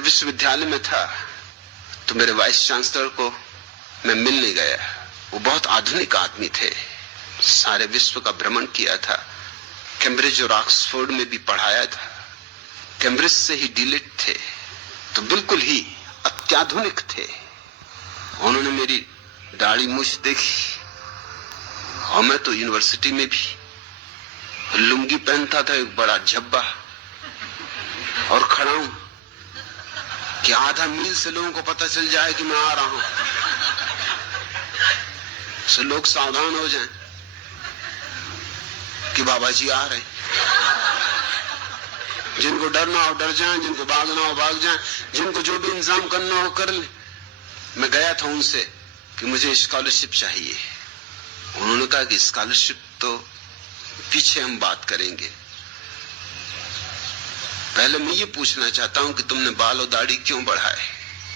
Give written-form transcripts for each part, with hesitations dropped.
विश्वविद्यालय में था तो मेरे वाइस चांसलर को मैं मिलने गया। वो बहुत आधुनिक आदमी थे, सारे विश्व का भ्रमण किया था, कैम्ब्रिज और ऑक्सफोर्ड में भी पढ़ाया था, कैम्ब्रिज से ही डीलिट थे, तो बिल्कुल ही अत्याधुनिक थे। उन्होंने मेरी दाढ़ी मूछ देखी और मैं तो यूनिवर्सिटी में भी लुंगी पहनता था, एक बड़ा झब्बा, और खड़ा हूं कि आधा मील से लोगों को पता चल जाए कि मैं आ रहा हूं, सो लोग सावधान हो जाएं कि बाबा जी आ रहे। जिनको डरना हो डर जाएं, जिनको भागना हो भाग जाएं, जिनको जो भी इंतजाम करना हो कर ले। मैं गया था उनसे कि मुझे स्कॉलरशिप चाहिए। उन्होंने कहा कि स्कॉलरशिप तो पीछे हम बात करेंगे, पहले मैं ये पूछना चाहता हूं कि तुमने बाल और दाढ़ी क्यों बढ़ाए।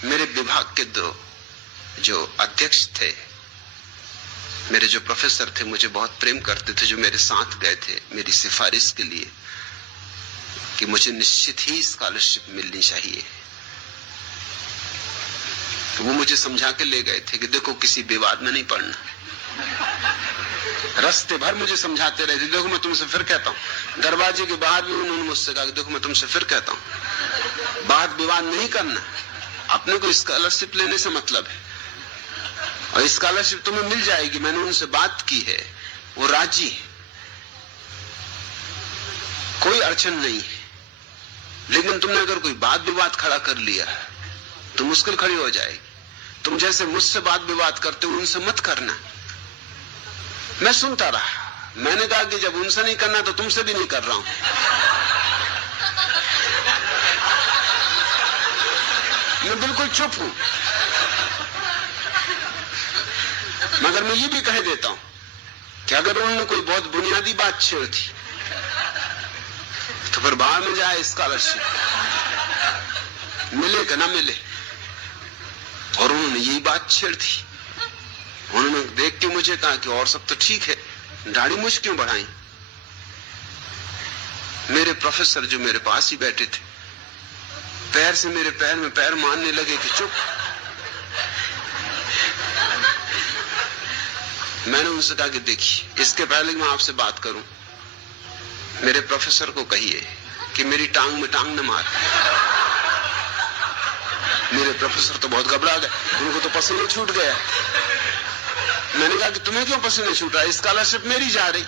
मेरे विभाग के दो जो अध्यक्ष थे, मेरे जो प्रोफेसर थे, मुझे बहुत प्रेम करते थे, जो मेरे साथ गए थे मेरी सिफारिश के लिए कि मुझे निश्चित ही स्कॉलरशिप मिलनी चाहिए, तो वो मुझे समझा के ले गए थे कि देखो किसी विवाद में नहीं पड़ना। रास्ते भर मुझे समझाते रहे थे, देखो मैं तुमसे फिर कहता हूं। दरवाजे के बाहर भी उन्होंने मुझसे कहा, देखो मैं तुमसे फिर कहता हूं, बात विवाद नहीं करना, अपने को स्कॉलरशिप लेने से मतलब है, और स्कॉलरशिप तुम्हें मिल जाएगी। मैंने उनसे बात की है, वो राजी है, कोई अड़चन नहीं है, लेकिन तुमने अगर कोई बात विवाद खड़ा कर लिया तो मुश्किल खड़ी हो जाएगी। तुम जैसे मुझसे बात विवाद करते हो उनसे मत करना। मैं सुनता रहा, मैंने कहा कि जब उनसे नहीं करना तो तुमसे भी नहीं कर रहा हूं। मैं बिल्कुल चुप हूं, मगर मैं ये भी कह देता हूं कि अगर उन्होंने कोई बहुत बुनियादी बात छेड़ दी तो फिर बाहर में जाए स्कॉलरशिप, मिले कि ना मिले। और उन्होंने यही बात छेड़ दी। उन्होंने देख के मुझे कहा कि और सब तो ठीक है, दाढ़ी मूछ क्यों बढ़ाई। मेरे प्रोफेसर जो मेरे पास ही बैठे थे, पैर से मेरे पैर में पैर मारने लगे कि चुप। मैंने उनसे कहा कि देखिए, इसके पहले मैं आपसे बात करूं, मेरे प्रोफेसर को कहिए कि मेरी टांग में टांग न मार। मेरे प्रोफेसर तो बहुत घबरा गए, उनको तो पसीना छूट गया। मैंने कहा कि तुम्हें क्यों पसीना छूट रहा है, स्कॉलरशिप मेरी जा रही,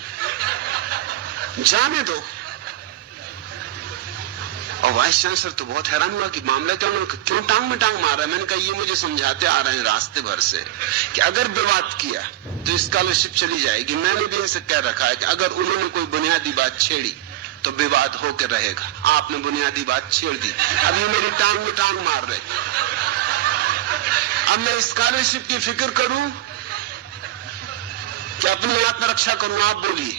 जाने दो। और वाइस चांसलर तो बहुत हैरान हुआ कि मामला क्यों टांग में टांग मार रहा है। मैंने कहा ये मुझे समझाते आ रहे हैं रास्ते भर से कि अगर विवाद किया तो स्कॉलरशिप चली जाएगी। मैंने भी इनसे कह रखा है कि अगर उन्होंने कोई बुनियादी बात छेड़ी तो विवाद होकर रहेगा। आपने बुनियादी बात छेड़ दी, अब ये मेरी टांग में टांग मार रहे। अब मैं स्कॉलरशिप की फिक्र करूं कि अपनी आत्मरक्षा करूं, आप बोलिए।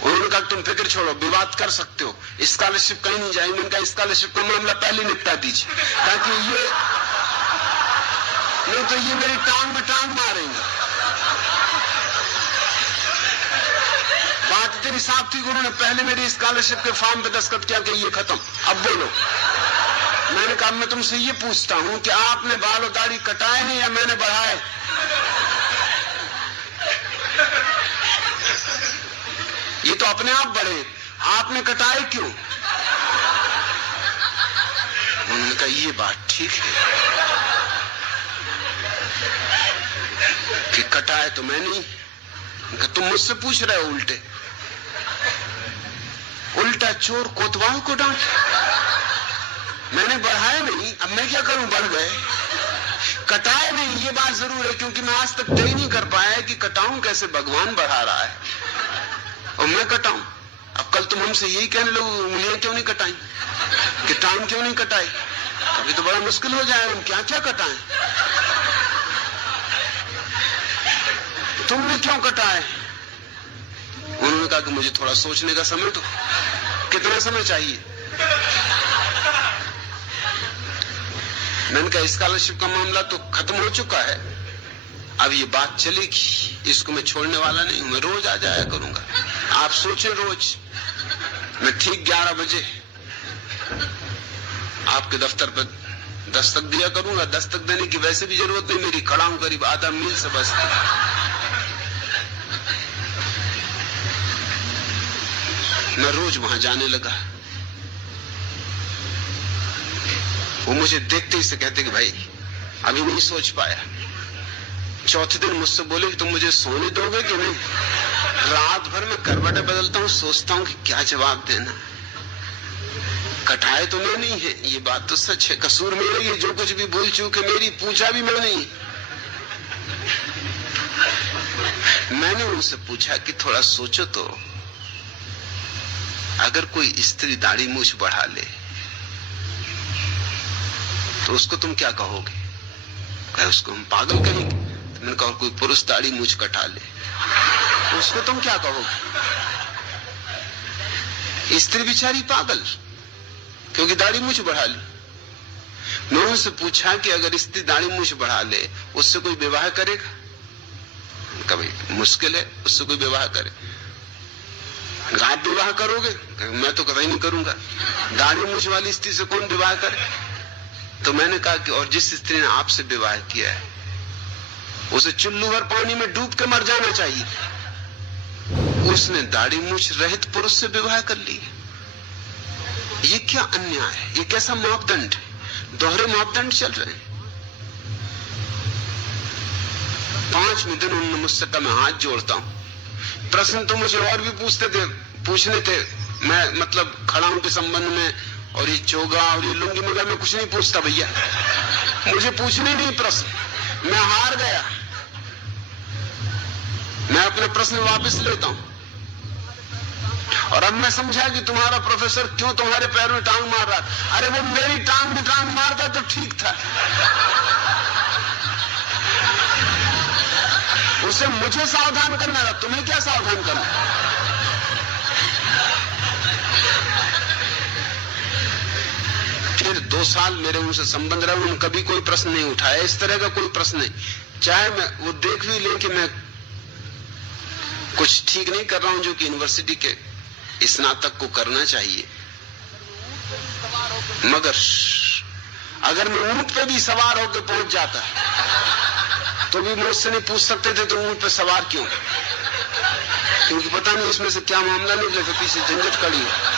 उन्होंने कहा तुम फिक्र छोड़ो, विवाद कर सकते हो, स्कॉलरशिप कहीं नहीं जाएगी। मैंने कहा स्कॉलरशिप का मामला पहले निपटा दीजिए, ताकि ये नहीं तो ये मेरी टांग में टांग मारेंगे। बात तेरी साफ थी, उन्होंने पहले मेरी स्कॉलरशिप के फॉर्म पे दस्तखत किया कि ये खत्म, अब बोलो। मैंने कहा मैं तुमसे ये पूछता हूं कि आपने बाल और दाढ़ी कटाए हैं या मैंने बढ़ाए। ये तो अपने आप बढ़े, आपने कटाए क्यों। उन्होंने कहा ये बात ठीक है कि कटाए तो मैं नहीं, तुम मुझसे पूछ रहे हो उल्टे। उल्टा चोर कोतवाल को डांट। मैंने बढ़ाए नहीं, अब मैं क्या करूं, बढ़ गए। कटाए नहीं, ये बात जरूर है, क्योंकि मैं आज तक तय नहीं कर पाया कि कटाऊं कैसे। भगवान बढ़ा रहा है और मैं कटाऊं। अब कल तुम हमसे यही कहने लोग उंगलियां क्यों नहीं कटाई, कि टांग क्यों नहीं कटाई, अभी तो बड़ा मुश्किल हो जाएगा, हम क्या क्या कटाएं। तुमने क्यों कटाए। उन्होंने कहा कि मुझे थोड़ा सोचने का समय दो। कितना समय चाहिए। मैंने कहा स्कॉलरशिप का मामला तो खत्म हो चुका है, अब ये बात चलेगी, इसको मैं छोड़ने वाला नहीं हूं, मैं रोज आ जाया करूंगा। आप सोचें रोज मैं ठीक 11 बजे आपके दफ्तर पर दस्तक दिया करूंगा। दस्तक देने की वैसे भी जरूरत नहीं, मेरी खड़ा हूं करीब आधा मील से बस। मैं रोज वहां जाने लगा। वो मुझे देखते ही से कहते कि भाई अभी नहीं सोच पाया। चौथे दिन मुझसे बोले कि तुम मुझे सोने दोगे कि नहीं। रात भर मैं करवटें बदलता हूं, सोचता हूं कि क्या जवाब देना। कटाए तो मैं नहीं है, ये बात तो सच है। कसूर मेरा ही है, जो कुछ भी भूल चूक है मेरी, पूछा भी मैं नहीं। मैंने उनसे पूछा कि थोड़ा सोचो तो, अगर कोई स्त्री दाढ़ी मूछ बढ़ा ले तो उसको तुम क्या कहोगे? कहे उसको हम पागल कहेंगे। तो मैंने कहा कोई पुरुष दाढ़ी मूछ कटा ले तो उसको तुम क्या कहोगे? स्त्री बेचारी पागल, क्योंकि दाढ़ी मूछ बढ़ा ली। मैं उनसे पूछा कि अगर स्त्री दाढ़ी मूछ बढ़ा ले उससे कोई विवाह करेगा? कभी मुश्किल है उससे कोई विवाह करे। आप विवाह करोगे? मैं तो कभी नहीं करूंगा। दाढ़ी मूछ वाली स्त्री से कौन विवाह करे? तो मैंने कहा कि और जिस स्त्री ने आपसे विवाह किया है उसे चुल्लू भर पानी में डूब के मर जाना चाहिए। उसने दाढ़ी मूछ रहित पुरुष से विवाह कर लिया। ये क्या अन्याय है? ये कैसा मापदंड है? दोहरे मापदंड चल रहे हैं। 5वें दिन उन्होंने मुझसे कहा मैं हाथ जोड़ता हूं। प्रश्न तो मुझे और भी पूछने थे। मैं मतलब खड़ाऊ के संबंध में और ये चोगा और ये लुंगी, मगर मैं कुछ नहीं पूछता भैया। मुझे पूछने नहीं प्रश्न, मैं हार गया। मैं अपने प्रश्न वापस लेता हूं। और अब मैं समझा कि तुम्हारा प्रोफेसर क्यों तुम्हारे पैर में टांग मार रहा। अरे वो मेरी टांग में टांग मारता तो ठीक था, उसे मुझे सावधान करना था, तुम्हें क्या सावधान करना। फिर 2 साल मेरे उनसे संबंध रहे, उन्होंने कभी कोई प्रश्न नहीं उठाया, इस तरह का कोई प्रश्न नहीं। चाहे मैं वो देख भी ले कि मैं कुछ ठीक नहीं कर रहा हूं जो कि यूनिवर्सिटी के स्नातक को करना चाहिए, मगर अगर मैं ऊंट पे भी सवार होकर पहुंच जाता तो भी मुझसे नहीं पूछ सकते थे तो ऊंट पे सवार क्यों, क्योंकि पता नहीं इसमें से क्या मामला निकले तो पीछे झंझट खड़ी है।